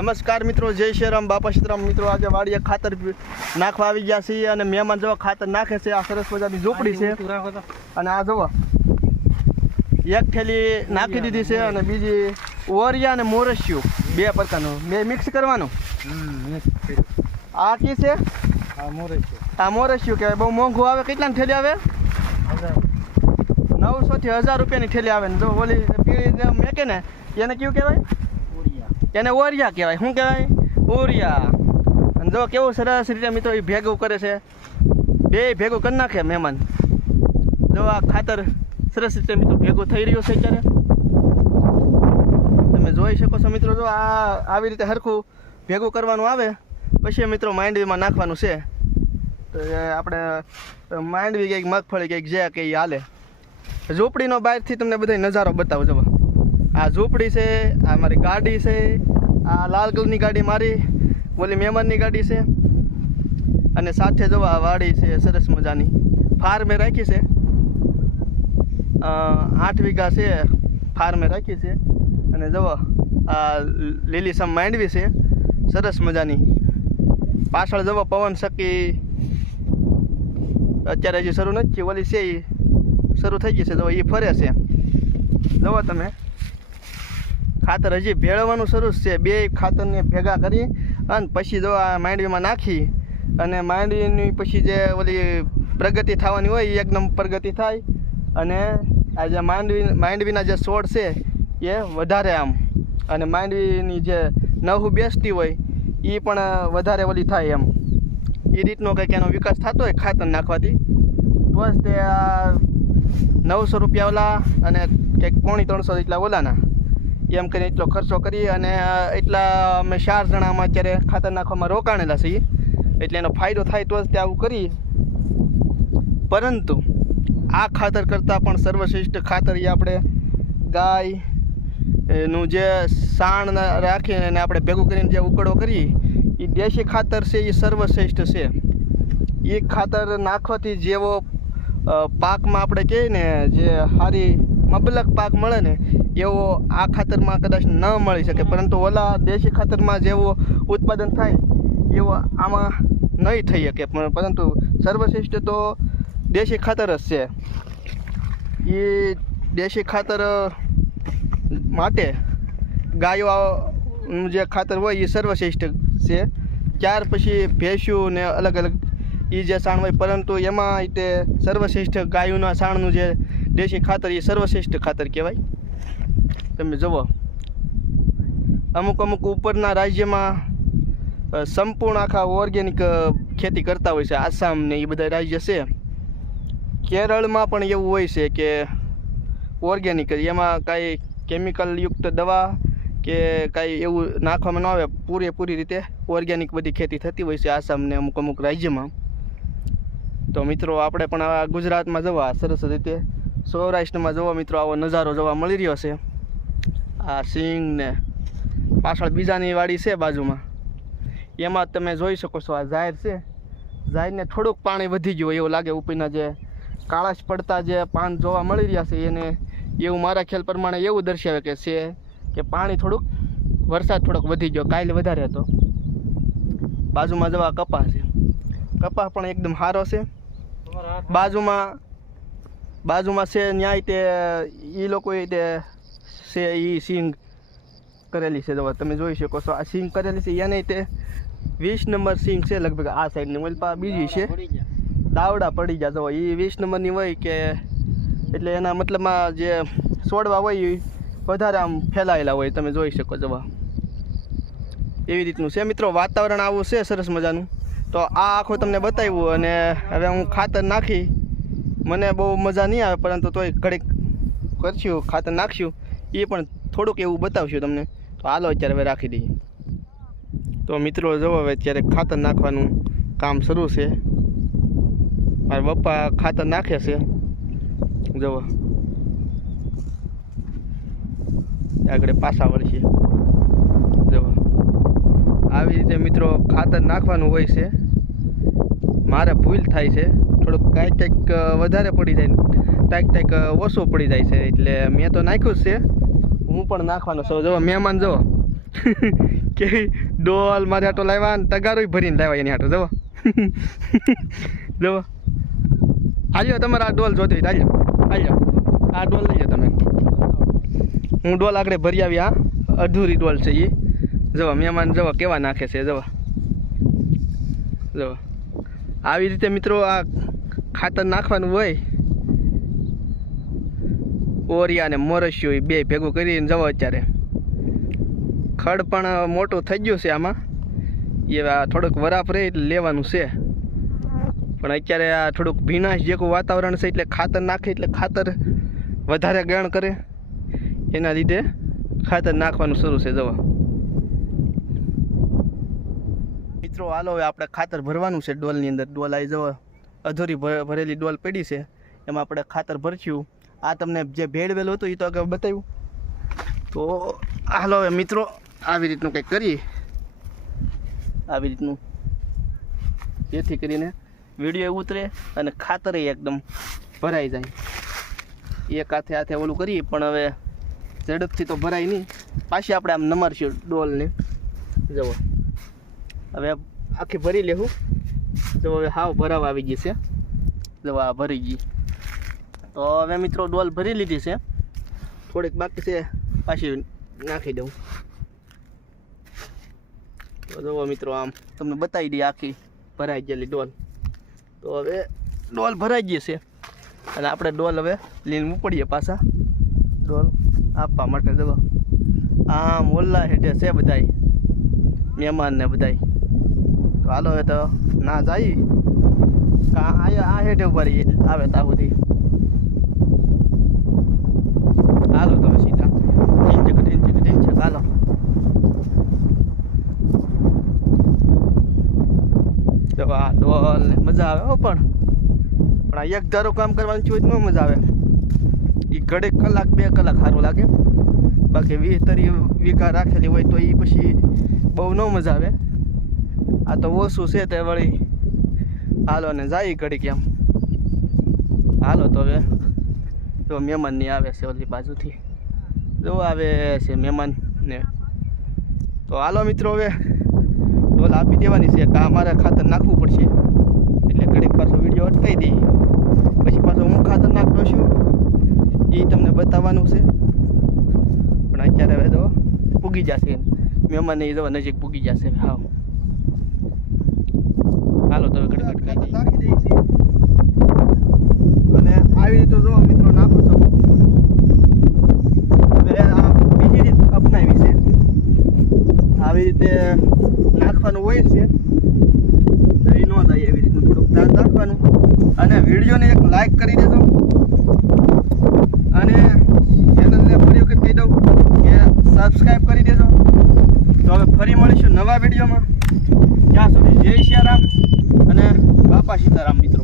નમસ્કાર મિત્રો, જય શ્રી રામ, બાપા સીતારામ. મિત્રો આજે વાડીએ ખાતર નાખવા આવી ગયા છીએ અને મહેમાન જેવા ખાતર નાખે છે. આ સરસ મજાની ઝૂંપડી છે અને આ જોવો એક થેલી નાખી દીધી છે અને બીજી ઓરિયા અને મોરસિયું બે પ્રકારનું બે મિક્સ કરવાનું. આ કી છે? આ મોરસિયું કહેવાય. બહુ મોંઘું આવે. કેટલાની થેલી આવે? 900 થી 1000 રૂપિયાની થેલી આવે ને. જો ઓલી પીળી મેકે ને એને કેવું કહેવાય? એને ઓરિયા કહેવાય. શું કહેવાય? ઓરિયા. અને જો કેવું સરસ રીતે મિત્રો એ ભેગું કરે છે. બે ભેગું કરી નાખે મહેમાન. જો આ ખાતર સરસ રીતે મિત્રો ભેગું થઈ રહ્યું છે અત્યારે તમે જોઈ શકો છો મિત્રો. જો આ આવી રીતે સરખું ભેગું કરવાનું આવે પછી મિત્રો માંડવીમાં નાખવાનું છે. તો આપણે માંડવી કંઈક મગફળી કંઈક જે કંઈ હાલે. ઝૂંપડીનો બહારથી તમને બધા નજારો બતાવો. જવા આ ઝૂંપડી છે, આ મારી ગાડી છે, આ લાલ કલરની ગાડી મારી, ઓલી મહેમાનની ગાડી છે અને સાથે જો આ વાડી છે સરસ મજાની. ફાર્મે રાખી છે, 8 વીઘા છે ફાર્મે રાખી છે. અને જુઓ આ લીલીસમ માંડવી છે સરસ મજાની. પાછળ જુઓ પવન સકી અત્યારે હજી શરૂ નથી. ઓલી છે એ શરૂ થઈ ગઈ છે. જુઓ એ ફરે છે. જુઓ તમે ખાતર હજી ભેળવવાનું શરૂ છે. બે ખાતરને ભેગા કરી અને પછી જો આ માંડવીમાં નાખી અને માંડવીની પછી જે ઓલી પ્રગતિ થવાની હોય એ એકદમ પ્રગતિ થાય અને આ જે માંડવીના જે છોડ છે એ વધારે આમ અને માંડવીની જે નવું બેસતી હોય એ પણ વધારે ઓલી થાય એમ. એ રીતનો કંઈક એનો વિકાસ થતો હોય ખાતર નાખવાથી. તો જ તે આ 900 રૂપિયા ઓલા અને કંઈક 350 એટલા ઓલાના એમ કરીને એટલો ખર્ચો કરી અને એટલા અમે 4 જણામાં અત્યારે ખાતર નાખવામાં રોકાણેલા છીએ. એટલે એનો ફાયદો થાય તો જ તે આવું કરી. પરંતુ આ ખાતર કરતાં પણ સર્વશ્રેષ્ઠ ખાતર એ આપણે ગાયનું જે સાણ રાખીને અને આપણે ભેગું કરીને જે ઉકળો કરીએ એ દેશી ખાતર છે એ સર્વશ્રેષ્ઠ છે. એ ખાતર નાખવાથી જેવો પાકમાં આપણે કહીએ ને જે સારી મબલક પાક મળે ને એવો આ ખાતરમાં કદાચ ન મળી શકે. પરંતુ ઓલા દેશી ખાતરમાં જેવો ઉત્પાદન થાય એવો આમાં નહીં થઈ શકે. પરંતુ સર્વશ્રેષ્ઠ તો દેશી ખાતર જ છે. એ દેશી ખાતર માટે ગાયોનું જે ખાતર હોય એ સર્વશ્રેષ્ઠ છે. ત્યાર પછી ભેંસ્યું ને અલગ અલગ એ જે સાણ હોય, પરંતુ એમાં તે સર્વશ્રેષ્ઠ ગાયોના સાણનું જે દેશી ખાતર એ સર્વશ્રેષ્ઠ ખાતર કહેવાય. તમે જુઓ અમુક ઉપરના રાજ્યમાં સંપૂર્ણ આખા ઓર્ગેનિક ખેતી કરતા હોય છે. આસામ ને એ બધા રાજ્ય છે. કેરળમાં પણ એવું હોય છે કે ઓર્ગેનિક, એમાં કાંઈ કેમિકલયુક્ત દવા કે કાંઈ એવું નાખવામાં ન આવે. પૂરેપૂરી રીતે ઓર્ગેનિક બધી ખેતી થતી હોય છે આસામ ને અમુક રાજ્યમાં. તો મિત્રો આપણે પણ આ ગુજરાતમાં જવા સરસ રીતે સૌરાષ્ટ્રમાં જવા મિત્રો આવો નજારો જોવા મળી રહ્યો છે. આ સિંગ ને પાછળ બીજાની વાડી છે બાજુમાં, એમાં તમે જોઈ શકો છો આ જાહેર છે. જાહેરને થોડુંક પાણી વધી ગયું એવું લાગે. ઉપરના જે કાળાશ પડતા જે પાન જોવા મળી રહ્યા છે એને એવું મારા ખ્યાલ પ્રમાણે એવું દર્શાવે કે પાણી થોડુંક વરસાદ થોડોક વધી ગયો. કાલે વધારે હતો. બાજુમાં જવા કપાસ છે. કપાસ પણ એકદમ સારો છે. બાજુમાં છે ન્યાય તે એ લોકોએ તે છે એ સિંગ કરેલી છે. તમે જોઈ શકો છો આ સિંગ કરેલી છે. એને તે 20 નંબર સિંગ છે લગભગ આ સાઈડની. ઓલી પા બીજી છે દાવડા પડી ગયા. જવો એ 20 નંબરની હોય કે એટલે એના મતલબમાં જે છોડવા હોય એ વધારે આમ ફેલાયેલા હોય. તમે જોઈ શકો જવા એવી રીતનું છે મિત્રો. વાતાવરણ આવું છે સરસ મજાનું. તો આ આખું તમને બતાવ્યું અને હવે હું ખાતર નાખી. મને બહુ મજા નહીં આવે પરંતુ તોય ઘડીક કરશું ખાતર નાખશું. એ પણ થોડુંક એવું બતાવશું તમને. તો હાલો અત્યારે હવે રાખી દઈએ. તો મિત્રો જુઓ હવે અત્યારે ખાતર નાખવાનું કામ શરૂ છે. મારા પપ્પા ખાતર નાખે છે. જુઓ આગળ પાછા વળશે. જુઓ આવી રીતે મિત્રો ખાતર નાખવાનું હોય છે. મારે ભૂલ થાય છે થોડુંક કાંઈક વધારે પડી જાય, કાંઈક ઓછું પડી જાય છે. એટલે મેં તો નાખ્યું જ છે. હું પણ નાખવાનો છું. જો મહેમાન જો કેવી ડોલ મારે આટો લાવ્યા ને તગારો ભરીને લાવ્યા એની આટો જવો જવો હાલ્યો તમારે આ ડોલ જોતી હોય હાલ્યો આ ડોલ લઈ જાઓ તમે હું ડોલ આગળ ભરી આવી આ અધૂરી ડોલ છે એ જવા મહેમાન જવા કેવા નાખે છે જવા જવા આવી રીતે મિત્રો આ ખાતર નાખવાનું હોય ઓરિયા અને મોરસિયો એ બે ભેગું કરીને જવો અત્યારે ખડ પણ મોટું થઈ ગયું છે આમાં એ થોડુંક વરાપ રહે એટલે લેવાનું છે પણ અત્યારે આ થોડુંક ભીનાશ જેવું વાતાવરણ છે એટલે ખાતર નાખે એટલે ખાતર વધારે ગણ કરે એના લીધે ખાતર નાખવાનું શરૂ છે જવા મિત્રો હાલો હવે આપણે ખાતર ભરવાનું છે ડોલની અંદર ડોલ આવી જવા અધૂરી ભરેલી ડોલ પડી છે એમાં આપણે ખાતર ભરશું આ તમને જે ભેળવેલું હતું એ તો આગળ બતાવ્યું તો હાલો હવે મિત્રો આવી રીતનું કંઈક કરીએ આવી રીતનું જેથી કરીને વિડીયો ઉતરે અને ખાતર એકદમ ભરાઈ જાય એક હાથે ઓલું કરીએ પણ હવે ઝડપથી તો ભરાય નહીં પાછી આપણે આમ નમારશું ડોલને જવો હવે આખી ભરી લેવું તો હવે હાવ ભરાવા આવી ગઈ છે જવા ભરી ગઈ તો હવે મિત્રો ડોલ ભરી લીધી છે થોડીક બાકી છે પાછી નાખી દઉં તો જુઓ મિત્રો આમ તમને બતાવી દઈએ આખી ભરાઈ ગયેલી ડોલ તો હવે ડોલ ભરાઈ ગઈ છે અને આપણે ડોલ હવે લઈને ઉપડીએ પાછા ડોલ આપવા માટે જવા આમ ઓલ્લા હેઠે છે બધાય મહેમાન ને બધાય તો હાલો હવે તો ના જાય આ હેઠે ઉભા રહીએ આવે ત્યાં સુધી હાલો તમે સીધા ઢીંચક હાલો તો આ ડોલ ને મજા આવે હો પણ આ એક ધારો કામ કરવાનું છું ન મજા આવે એ ઘડીક કલાક 2 કલાક સારું લાગે બાકી 20-30 વીઘા રાખેલી હોય તો એ પછી બહુ ન મજા આવે આ તો ઓછું છે તે વળી હાલો ને જાય ઘડીક એમ હાલો તો હવે જો મહેમાન ની આવે છે ઓલી બાજુથી જો આવે છે મહેમાન ને તો હાલો મિત્રો હવે ડોલ આપી દેવાની છે કે અમારે ખાતર નાખવું પડશે એટલે ઘડીક પાછો વિડીયો અટકાવી દઈએ પછી પાછો હું ખાતર નાખતો છું એ તમને બતાવવાનું છે પણ અત્યારે હવે તો પૂગી જશે મહેમાન એ જવા નજીક પૂગી જશે હાવ હાલો તો ઘડીક અટકાવી નાખી દઈએ છીએ અને આવી રીતે જો મિત્રો નાખો છો હવે આ બીજી રીત અપનાવી છે આવી રીતે નાખવાનું હોય છે એ ન થાય એવી રીતનું થોડુંક ધ્યાન રાખવાનું અને વિડીયોને એક લાઈક કરી દેજો અને ચેનલને ફરી વખત કહી દઉં કે સબસ્ક્રાઈબ કરી દેજો તો હવે ફરી મળીશું નવા વિડીયોમાં ત્યાં સુધી જય સિયારામ અને બાપા સીતારામ મિત્રો